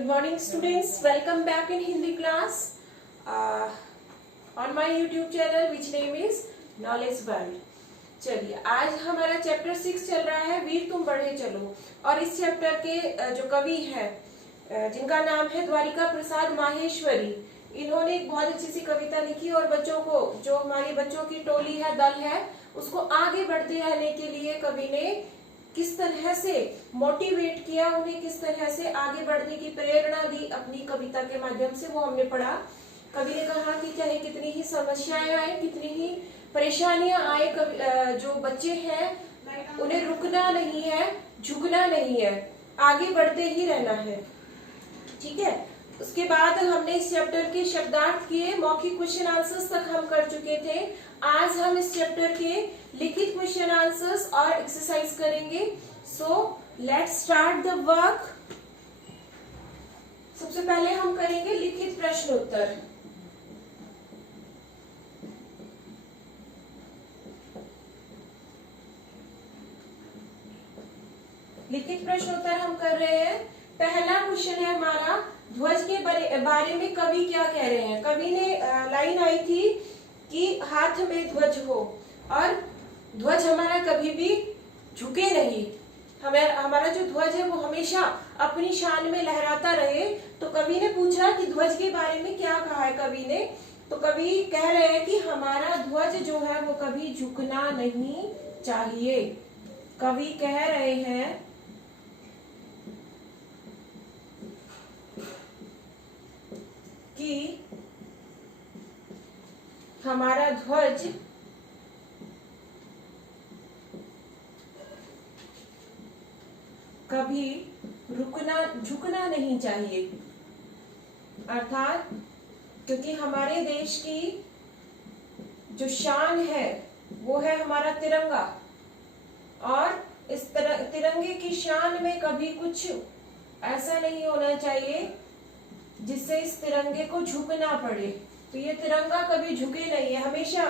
Good morning students, welcome back in Hindi class on my YouTube channel which name is Knowledge World। चलिए आज हमारा chapter 6 चल रहा है वीर तुम बढ़े चलो। और इस चैप्टर के जो कवि है जिनका नाम है द्वारिका प्रसाद माहेश्वरी, इन्होंने एक बहुत अच्छी सी कविता लिखी और बच्चों को, जो हमारी बच्चों की टोली है, दल है, उसको आगे बढ़ते रहने के लिए कवि ने किस तरह से मोटिवेट किया, उन्हें किस तरह से आगे बढ़ने की प्रेरणा दी अपनी कविता के माध्यम से, वो हमने पढ़ा। कवि ने कहा कि चाहे कितनी ही समस्याएं आए, कितनी ही परेशानियां आए, जो बच्चे हैं उन्हें रुकना नहीं है, झुकना नहीं है, आगे बढ़ते ही रहना है। ठीक है। उसके बाद हमने इस चैप्टर के शब्दार्थ किए, मौखिक क्वेश्चन आंसर्स तक हम कर चुके थे। आज हम इस चैप्टर के लिखित क्वेश्चन आंसर्स और एक्सरसाइज करेंगे। So let's start the work. सबसे पहले हम करेंगे लिखित प्रश्न उत्तर। लिखित प्रश्न उत्तर हम कर रहे हैं। पहला क्वेश्चन है हमारा, ध्वज के बारे में कवि क्या कह रहे हैं। कवि ने लाइन आई थी कि हाथ में ध्वज हो और ध्वज हमारा कभी भी झुके नहीं, हमारा जो ध्वज है वो हमेशा अपनी शान में लहराता रहे। तो कवि ने पूछा कि ध्वज के बारे में क्या कहा है कवि ने। तो कवि कह रहे हैं कि हमारा ध्वज जो है वो कभी झुकना नहीं चाहिए। कवि कह रहे हैं कि हमारा ध्वज कभी झुकना नहीं चाहिए। अर्थात क्योंकि हमारे देश की जो शान है वो है हमारा तिरंगा, और इस तिरंगे की शान में कभी कुछ ऐसा नहीं होना चाहिए जिससे इस तिरंगे को झुकना पड़े। तो ये तिरंगा कभी झुके नहीं है, हमेशा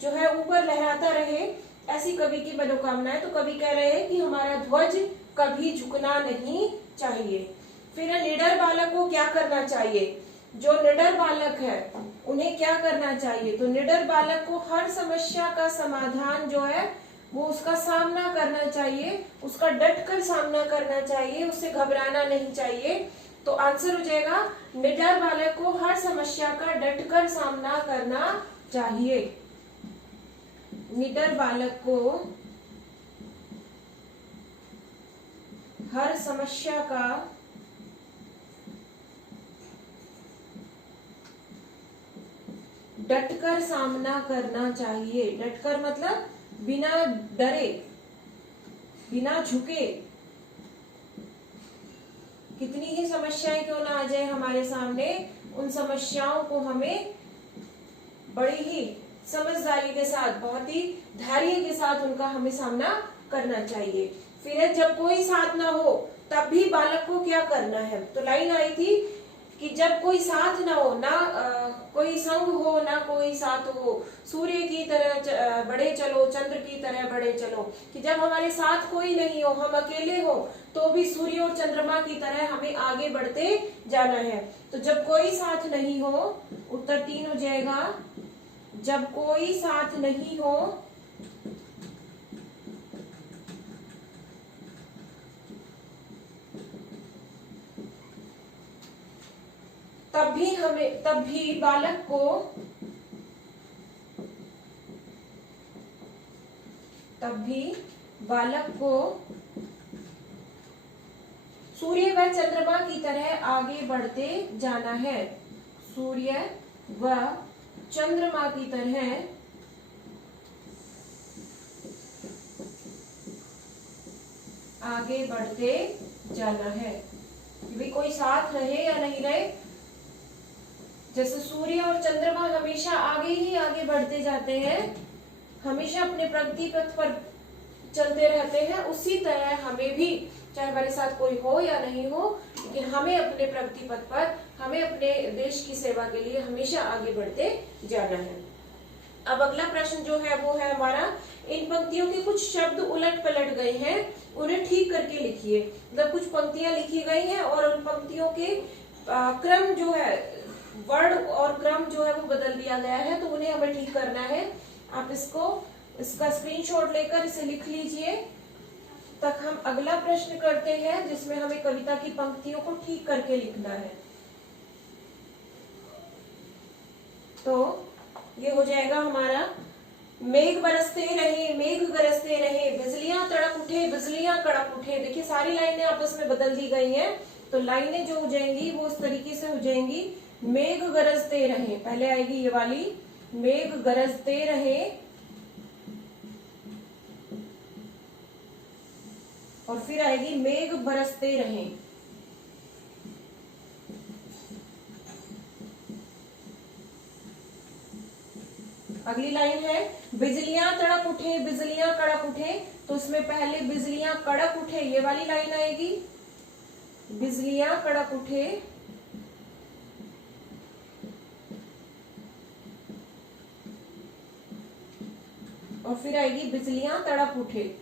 जो है ऊपर लहराता रहे, ऐसी कवि की मनोकामना है। तो कवि कह रहे हैं कि हमारा ध्वज कभी झुकना नहीं चाहिए। फिर निडर बालक को क्या करना चाहिए। जो निडर बालक है उन्हें क्या करना चाहिए। तो निडर बालक को हर समस्या का समाधान जो है वो उसका सामना करना चाहिए, उसका डटकर सामना करना चाहिए, उससे घबराना नहीं चाहिए। तो आंसर हो जाएगा निडर बालक को हर समस्या का डटकर सामना करना चाहिए। निडर बालक को हर समस्या का डटकर सामना करना चाहिए। डटकर मतलब बिना डरे, बिना झुके, कितनी ही समस्याएं क्यों ना आ जाए हमारे सामने, उन समस्याओं को हमें बड़ी ही समझदारी के साथ, बहुत ही धैर्य के साथ उनका हमें सामना करना चाहिए। फिर जब कोई साथ ना हो तब भी बालक को क्या करना है। तो लाइन आई थी कि जब कोई साथ ना हो, ना कोई संग हो, ना कोई साथ हो, सूर्य की तरह बढ़े चलो, चंद्र की तरह बढ़े चलो। कि जब हमारे साथ कोई नहीं हो, हम अकेले हो, तो भी सूर्य और चंद्रमा की तरह हमें आगे बढ़ते जाना है। तो जब कोई साथ नहीं हो, उत्तर 3 हो जाएगा। जब कोई साथ नहीं हो तब भी बालक को सूर्य व चंद्रमा की तरह आगे बढ़ते जाना है। सूर्य व चंद्रमा की तरह आगे बढ़ते जाना है। भी कोई साथ रहे या नहीं रहे, जैसे सूर्य और चंद्रमा हमेशा आगे ही आगे बढ़ते जाते हैं, हमेशा अपने प्रगति पथ पर चलते रहते हैं, उसी तरह हमें भी, चाहे हमारे साथ कोई हो या नहीं हो, लेकिन हमें अपने प्रगति पथ पर, हमें अपने देश की सेवा के लिए हमेशा आगे बढ़ते जाना है। अब अगला प्रश्न जो है वो है हमारा, इन पंक्तियों के कुछ शब्द उलट पलट गए हैं, उन्हें ठीक करके लिखिए। मतलब कुछ पंक्तियां लिखी गई हैं और उन पंक्तियों के क्रम जो है, वर्ड और क्रम जो है वो बदल दिया गया है, तो उन्हें हमें ठीक करना है। आप इसका स्क्रीनशॉट लेकर इसे लिख लीजिए। तक हम अगला प्रश्न करते हैं जिसमें हमें कविता की पंक्तियों को ठीक करके लिखना है। तो ये हो जाएगा हमारा, मेघ बरसते रहे, मेघ गरजते रहे, बिजलियां तड़क उठे, बिजलियां कड़क उठे। देखिए सारी लाइनें आपस में बदल दी गई हैं, तो लाइनें जो हो जाएंगी वो इस तरीके से हो जाएंगी, मेघ गरजते रहे, पहले आएगी ये वाली, मेघ गरजते रहे, और फिर आएगी मेघ बरसते रहे। अगली लाइन है, बिजलियां तड़क उठे, बिजलियां कड़क उठे, तो उसमें पहले बिजलियां कड़क उठे ये वाली लाइन आएगी, बिजलियां कड़क उठे, और फिर आएगी बिजलियां तड़क उठे।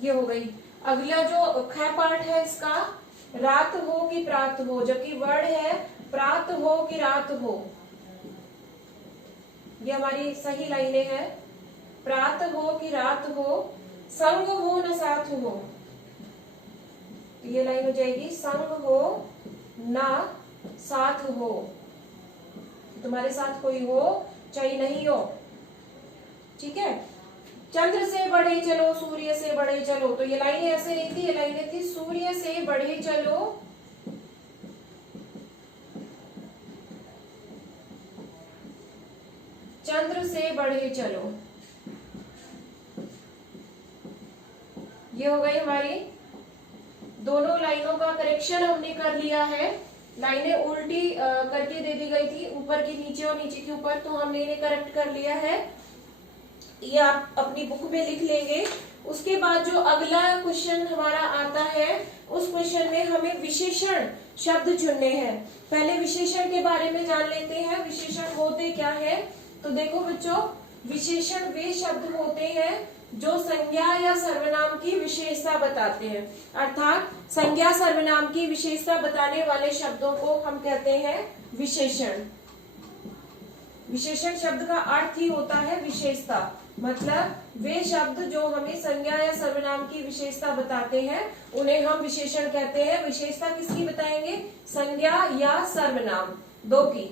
ये हो गई। अगला जो ख पार्ट है इसका, रात हो कि प्रात हो, जबकि वर्ड है प्रात हो कि रात हो। ये हमारी सही लाइनें हैं, प्रात हो कि रात हो, संग हो न साथ हो। तो ये लाइन हो जाएगी, संग हो न साथ हो, तुम्हारे साथ कोई हो चाहे नहीं हो, ठीक है। चंद्र से बढ़े चलो, सूर्य से बढ़े चलो, तो ये लाइनें ऐसे नहीं थी, ये लाइनें थी, सूर्य से बढ़े चलो, चंद्र से बढ़े चलो। ये हो गई हमारी, दोनों लाइनों का करेक्शन हमने कर लिया है। लाइनें उल्टी करके दे दी गई थी, ऊपर की नीचे और नीचे के ऊपर, तो हमने इन्हें करेक्ट कर लिया है। ये आप अपनी बुक में लिख लेंगे। उसके बाद जो अगला क्वेश्चन हमारा आता है, उस क्वेश्चन में हमें विशेषण शब्द चुनने हैं। पहले विशेषण के बारे में जान लेते हैं, विशेषण होते क्या है। तो देखो बच्चों, विशेषण वे शब्द होते हैं जो संज्ञा या सर्वनाम की विशेषता बताते हैं, अर्थात संज्ञा सर्वनाम की विशेषता बताने वाले शब्दों को हम कहते हैं विशेषण। विशेषण शब्द का अर्थ ही होता है विशेषता, मतलब वे शब्द जो हमें संज्ञा या सर्वनाम की विशेषता बताते हैं उन्हें हम विशेषण कहते हैं। विशेषता किसकी बताएंगे, संज्ञा या सर्वनाम, दो की,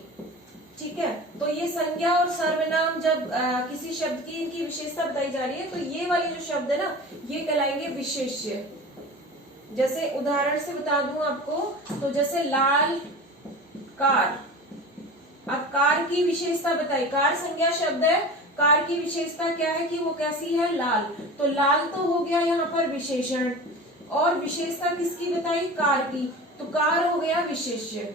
ठीक है। तो ये संज्ञा और सर्वनाम जब किसी शब्द की इनकी विशेषता बताई जा रही है, तो ये वाले जो शब्द है ना, ये कहलाएंगे विशेष्य। जैसे उदाहरण से बता दूं आपको, तो जैसे लाल कार, अब कार की विशेषता बताई, कार संज्ञा शब्द है, कार की विशेषता क्या है कि वो कैसी है, लाल, तो लाल तो हो गया यहाँ पर विशेषण, और विशेषता किसकी बताई, कार की, तो कार हो गया विशेष्य।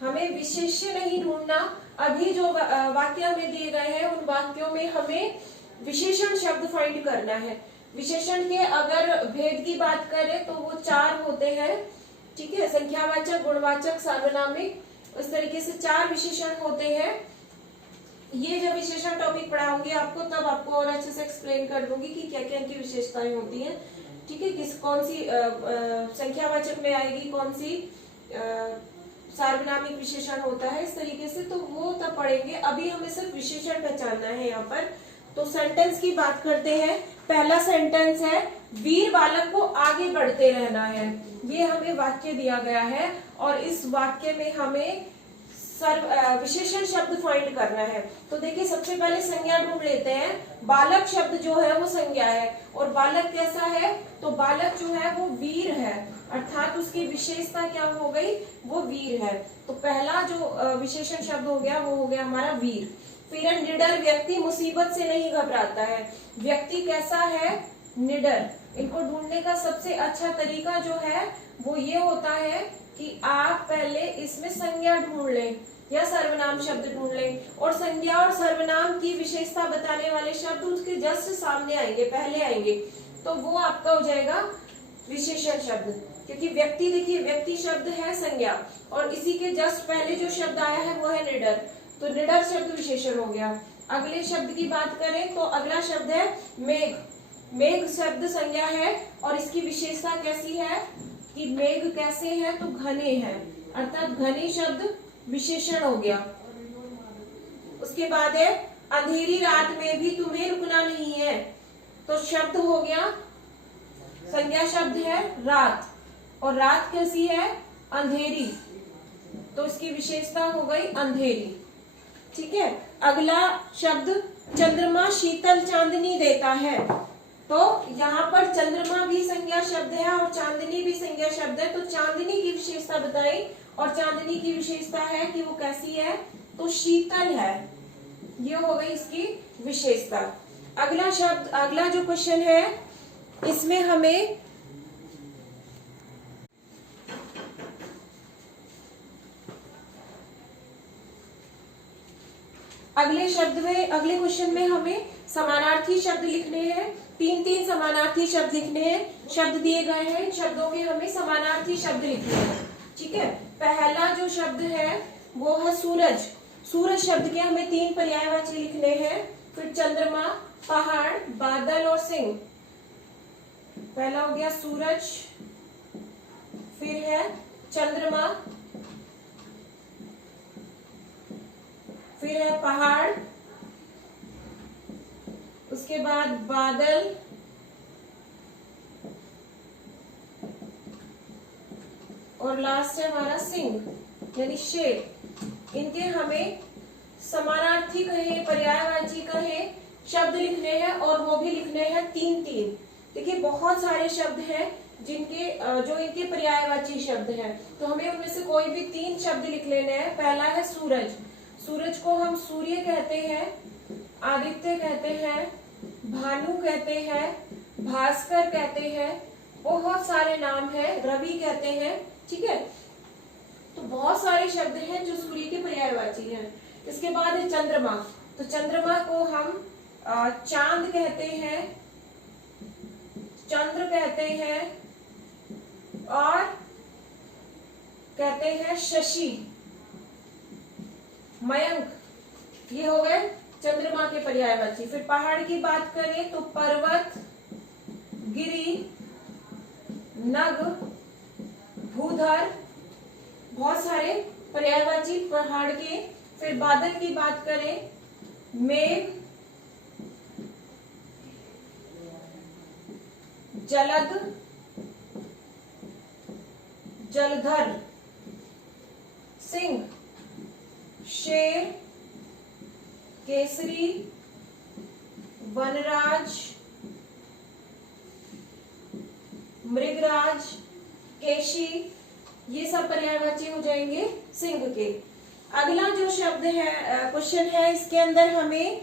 हमें विशेष्य नहीं ढूंढना, अभी जो वाक्य हमें दिए गए हैं उन वाक्यों में हमें विशेषण शब्द फाइंड करना है। विशेषण के अगर भेद की बात करें तो वो 4 होते हैं, ठीक है, संख्यावाचक, गुणवाचक, सार्वनामिक, इस तरीके से 4 विशेषण होते हैं। ये जब विशेषण टॉपिक पढ़ाऊंगी आपको, तब आपको और अच्छे से एक्सप्लेन कर दूंगी कि क्या क्या इनकी विशेषताएं होती हैं, ठीक है, कौन सी संख्यावाचक में आएगी, कौन सी सार्वनामिक विशेषण होता है, इस तरीके से, तो वो तब पढ़ेंगे। अभी हमें सिर्फ विशेषण पहचानना है यहाँ पर। तो सेंटेंस की बात करते हैं। पहला सेंटेंस है, वीर बालक को आगे बढ़ते रहना है। ये हमें वाक्य दिया गया है और इस वाक्य में हमें विशेषण शब्द फाइंड करना है। तो देखिए सबसे पहले संज्ञा ढूंढ लेते हैं। बालक शब्द जो है वो संज्ञा है, और बालक कैसा है, तो बालक जो है वो वीर है, अर्थात उसकी विशेषता क्या हो गई, वो वीर है। तो पहला जो विशेषण शब्द हो गया वो हो गया हमारा वीर। फिर निडर, व्यक्ति मुसीबत से नहीं घबराता है। व्यक्ति कैसा है, निडर। इनको ढूंढने का सबसे अच्छा तरीका जो है वो ये होता है कि आप पहले इसमें संज्ञा ढूंढ लें या सर्वनाम शब्द ढूंढ लें, और संज्ञा और सर्वनाम की विशेषता बताने वाले शब्द उसके जस्ट सामने आएंगे, पहले आएंगे, तो वो आपका हो जाएगा विशेषण शब्द, क्योंकि व्यक्ति, देखिए व्यक्ति शब्द है संज्ञा, और इसी के जस्ट पहले जो शब्द आया है वो है निडर, तो निडर शब्द विशेषण हो गया। अगले शब्द की बात करें तो अगला शब्द है मेघ। मेघ शब्द संज्ञा है और इसकी विशेषता कैसी है कि मेघ कैसे हैं तो घने हैं, अर्थात घने शब्द विशेषण हो गया। उसके बाद है अंधेरी रात में भी तुम्हें रुकना नहीं है, तो शब्द हो गया, संज्ञा शब्द है रात, और रात कैसी है अंधेरी, तो इसकी विशेषता हो गई अंधेरी। ठीक है, अगला शब्द चंद्रमा शीतल चांदनी देता है, तो यहाँ पर चंद्रमा भी संज्ञा शब्द है और चांदनी भी संज्ञा शब्द है, तो चांदनी की विशेषता बताई, और चांदनी की विशेषता है कि वो कैसी है तो शीतल है, ये हो गई इसकी विशेषता। अगला शब्द, अगला जो क्वेश्चन है इसमें हमें अगले क्वेश्चन में हमें समानार्थी शब्द लिखने हैं, तीन समानार्थी शब्द लिखने हैं। शब्द दिए गए हैं, इन शब्दों के हमें समानार्थी शब्द लिखने हैं। ठीक है, पहला जो शब्द है वो है सूरज। सूरज शब्द के हमें 3 पर्यायवाची लिखने हैं, फिर चंद्रमा, पहाड़, बादल और सिंह। पहला हो गया सूरज, फिर है चंद्रमा, फिर है पहाड़, उसके बाद बादल, और लास्ट है हमारा सिंह यानी शेर। इनके हमें समानार्थी कहे, पर्यायवाची कहे शब्द लिखने हैं, और वो भी लिखने हैं 3-3। देखिए बहुत सारे शब्द हैं जिनके जो इनके पर्यायवाची शब्द हैं, तो हमें उनमें से कोई भी 3 शब्द लिख लेने हैं। पहला है सूरज। सूरज को हम सूर्य कहते हैं, आदित्य कहते हैं, भानु कहते हैं, भास्कर कहते हैं, बहुत सारे नाम हैं, रवि कहते हैं। ठीक है, तो बहुत सारे शब्द हैं जो सूर्य के पर्यायवाची हैं। इसके बाद है चंद्रमा। तो चंद्रमा को हम चांद कहते हैं, चंद्र कहते हैं, और कहते हैं शशि, मयंक, ये हो गए चंद्रमा के पर्यायवाची। फिर पहाड़ की बात करें तो पर्वत, गिरी, नग, भूधर, बहुत सारे पर्यायवाची पहाड़ के। फिर बादल की बात करें, मेघ, जलद, जलधर, सिंह, शेर, केसरी, वनराज, मृगराज, केशी, ये सब पर्यायवाची हो जाएंगे सिंह के। अगला जो शब्द है, क्वेश्चन है, इसके अंदर हमें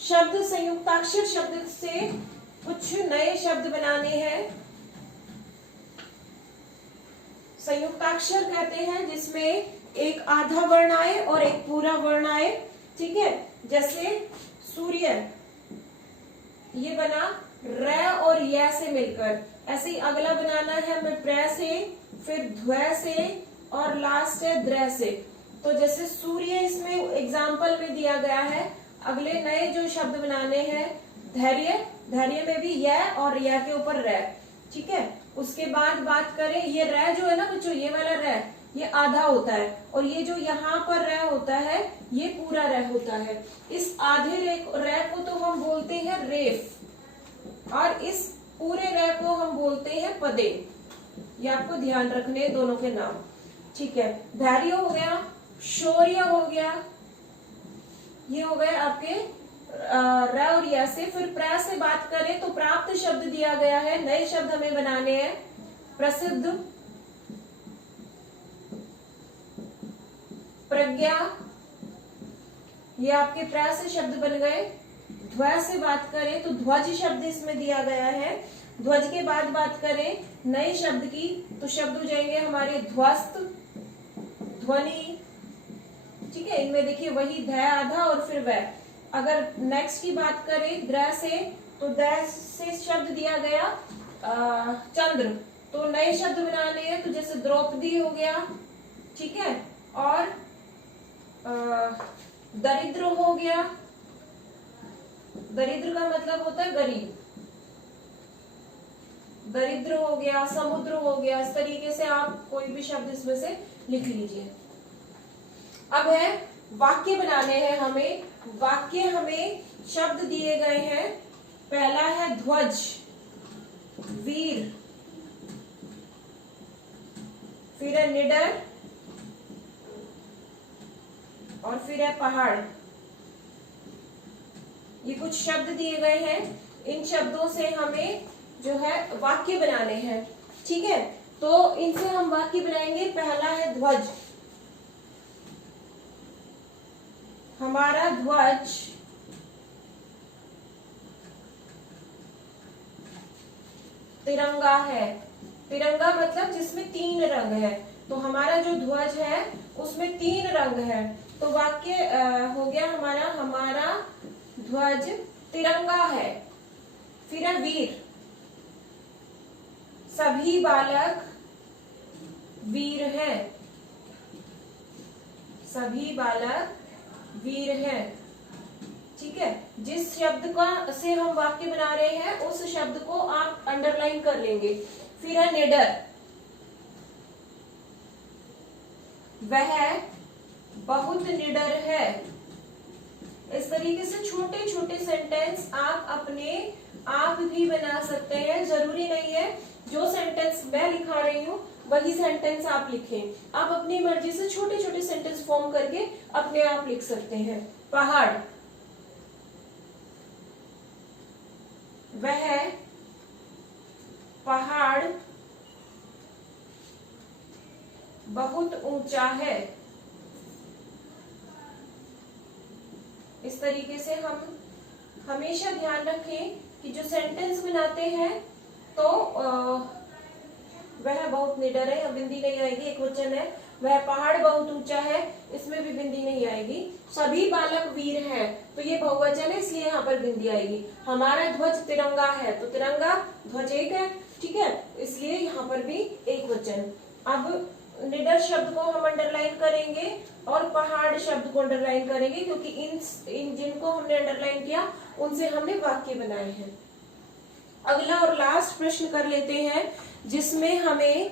शब्द संयुक्ताक्षर शब्द से कुछ नए शब्द बनाने हैं। संयुक्ताक्षर कहते हैं जिसमें एक आधा वर्ण आए और एक पूरा वर्ण आए। ठीक है, जैसे सूर्य, ये बना र और य से मिलकर। ऐसे ही अगला बनाना है हमें प्र से, फिर ध्व से, और लास्ट है द्र से। तो जैसे सूर्य इसमें एग्जाम्पल में दिया गया है। अगले नए जो शब्द बनाने हैं, धैर्य, धैर्य में भी य और य के ऊपर र। ठीक है, उसके बाद बात करें, ये र जो है ना बच्चों, ये वाला र ये आधा होता है, और ये जो यहाँ पर र होता है ये पूरा र होता है। इस आधे र को तो हम बोलते हैं रेफ, और इस पूरे र को हम बोलते हैं पदे। ये आपको ध्यान रखने दोनों के नाम। ठीक है, धैर्य हो गया, शौर्य हो गया, ये हो गए आपके र और या से। फिर प्र से बात करें तो प्राप्त शब्द दिया गया है, नए शब्द हमें बनाने हैं। प्रसिद्ध, प्रज्ञा, ये आपके प्र से शब्द बन गए। ध्वज से बात करें तो ध्वज शब्द इसमें दिया गया है। ध्वज के बाद बात करें नए शब्द की तो शब्द हो जाएंगे हमारे ध्वस्त, ध्वनि। ठीक है, इनमें देखिए वही ध आधा और फिर वह। अगर नेक्स्ट की बात करें द्र से, तो द्र से शब्द दिया गया चंद्र। तो नए शब्द बनाने हैं, तो जैसे द्रौपदी हो गया, ठीक है, और दरिद्र हो गया, दरिद्र का मतलब होता है गरीब, दरिद्र हो गया, समुद्र हो गया, इस तरीके से आप कोई भी शब्द इसमें से लिख लीजिए। अब है वाक्य बनाने हैं हमें। वाक्य हमें शब्द दिए गए हैं। पहला है ध्वज, वीर, फिर है निडर, और फिर है पहाड़। ये कुछ शब्द दिए गए हैं, इन शब्दों से हमें जो है वाक्य बनाने हैं, ठीक है। तो इनसे हम वाक्य बनाएंगे। पहला है ध्वज, हमारा ध्वज तिरंगा है। तिरंगा मतलब जिसमें 3 रंग है, तो हमारा जो ध्वज है उसमें 3 रंग है। तो वाक्य हो गया हमारा, हमारा ध्वज तिरंगा है। फिर है वीर, सभी बालक वीर हैं, सभी बालक वीर हैं, ठीक है। जिस शब्द का से हम वाक्य बना रहे हैं उस शब्द को आप अंडरलाइन कर लेंगे। फिर है निडर, वह बहुत निडर है। इस तरीके से छोटे छोटे सेंटेंस आप अपने आप भी बना सकते हैं। जरूरी नहीं है जो सेंटेंस मैं लिखा रही हूँ वही सेंटेंस आप लिखें। आप अपनी मर्जी से छोटे छोटे सेंटेंस फॉर्म करके अपने आप लिख सकते हैं। पहाड़, वह पहाड़ बहुत ऊंचा है। इस तरीके से हम हमेशा ध्यान रखें कि जो सेंटेंस बनाते हैं तो वह बहुत निडर है, बिंदी नहीं आएगी। एक वचन है, वह पहाड़ बहुत ऊंचा है, इसमें भी बिंदी नहीं आएगी। सभी बालक वीर हैं, तो ये बहुवचन है इसलिए यहाँ पर बिंदी आएगी। हमारा ध्वज तिरंगा है, तो तिरंगा ध्वज एक है, ठीक है, इसलिए यहाँ पर भी एक वचन। अब निडर शब्द को हम अंडरलाइन करेंगे और पहाड़ शब्द को अंडरलाइन करेंगे, क्योंकि इन जिनको हमने अंडरलाइन किया उनसे हमने वाक्य बनाए हैं। अगला और लास्ट प्रश्न कर लेते हैं, जिसमें हमें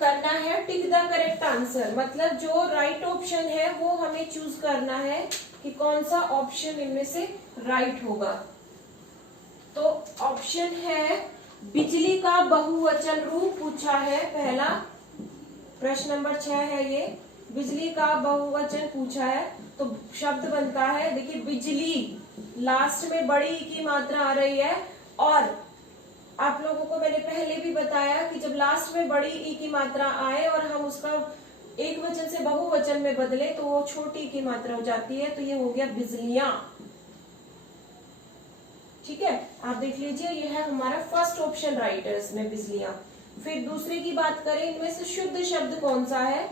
करना है टिक द करेक्ट आंसर। मतलब जो राइट ऑप्शन है वो हमें चूज करना है कि कौन सा ऑप्शन इनमें से राइट होगा। तो ऑप्शन है बिजली का बहुवचन रूप पूछा है। पहला प्रश्न नंबर 6 है ये, बिजली का बहुवचन पूछा है। तो शब्द बनता है, देखिए बिजली, लास्ट में बड़ी ई की मात्रा आ रही है, और आप लोगों को मैंने पहले भी बताया कि जब लास्ट में बड़ी ई की मात्रा आए और हम उसका एक वचन से बहुवचन में बदले तो वो छोटी ई की मात्रा हो जाती है। तो ये हो गया बिजलियां, ठीक है। आप देख लीजिए, ये है हमारा फर्स्ट ऑप्शन राइट है इसमें, बिजलियां। फिर दूसरे की बात करें, इनमें से शुद्ध शब्द कौन सा है?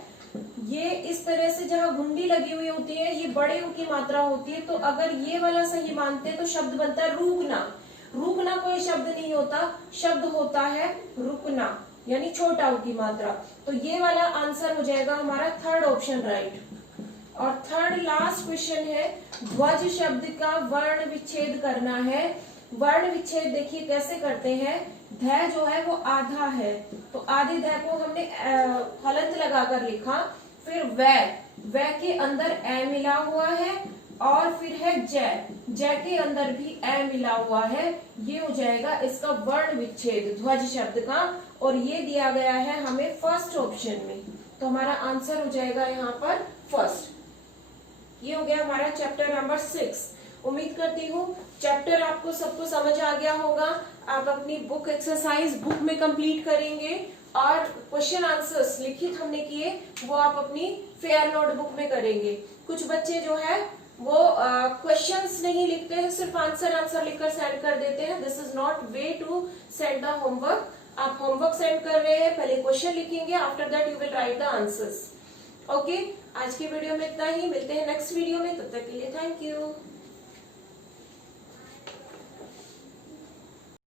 ये इस तरह से जहां घुंडी लगी हुई होती है ये बड़े ऊ की मात्रा होती है, तो अगर ये वाला सही मानते हैं तो शब्द बनता है रुकना। रुकना कोई शब्द नहीं होता, शब्द होता है रुकना, यानी छोटा ऊ की मात्रा। तो ये वाला आंसर हो जाएगा हमारा थर्ड ऑप्शन राइट। और थर्ड लास्ट क्वेश्चन है, ध्वज शब्द का वर्ण विच्छेद करना है। वर्ण विच्छेद देखिए कैसे करते हैं। ध जो है वो आधा है, तो आधे ध को हमने हलंत लगाकर लिखा। फिर वै के अंदर ए मिला हुआ है, और फिर है जय के अंदर भी ए मिला हुआ है। ये हो जाएगा इसका वर्ण विच्छेद ध्वज शब्द का, और ये दिया गया है हमें फर्स्ट ऑप्शन में। तो हमारा आंसर हो जाएगा यहाँ पर फर्स्ट। ये हो गया हमारा चैप्टर नंबर 6। उम्मीद करती हूँ चैप्टर आपको सबको समझ आ गया होगा। आप अपनी बुक एक्सरसाइज बुक में कंप्लीट करेंगे, और क्वेश्चन आंसर्स लिखित हमने किए वो आप अपनी फेयर नोटबुक में करेंगे। कुछ बच्चे जो है वो क्वेश्चंस नहीं लिखते हैं, सिर्फ आंसर लिखकर सेंड कर देते हैं। This is not way to send the homework. आप होमवर्क सेंड कर रहे हैं, पहले क्वेश्चन लिखेंगे, after that you will write the answers. Okay, आज की वीडियो में इतना ही, मिलते हैं नेक्स्ट वीडियो में, तब तक के लिए थैंक यू।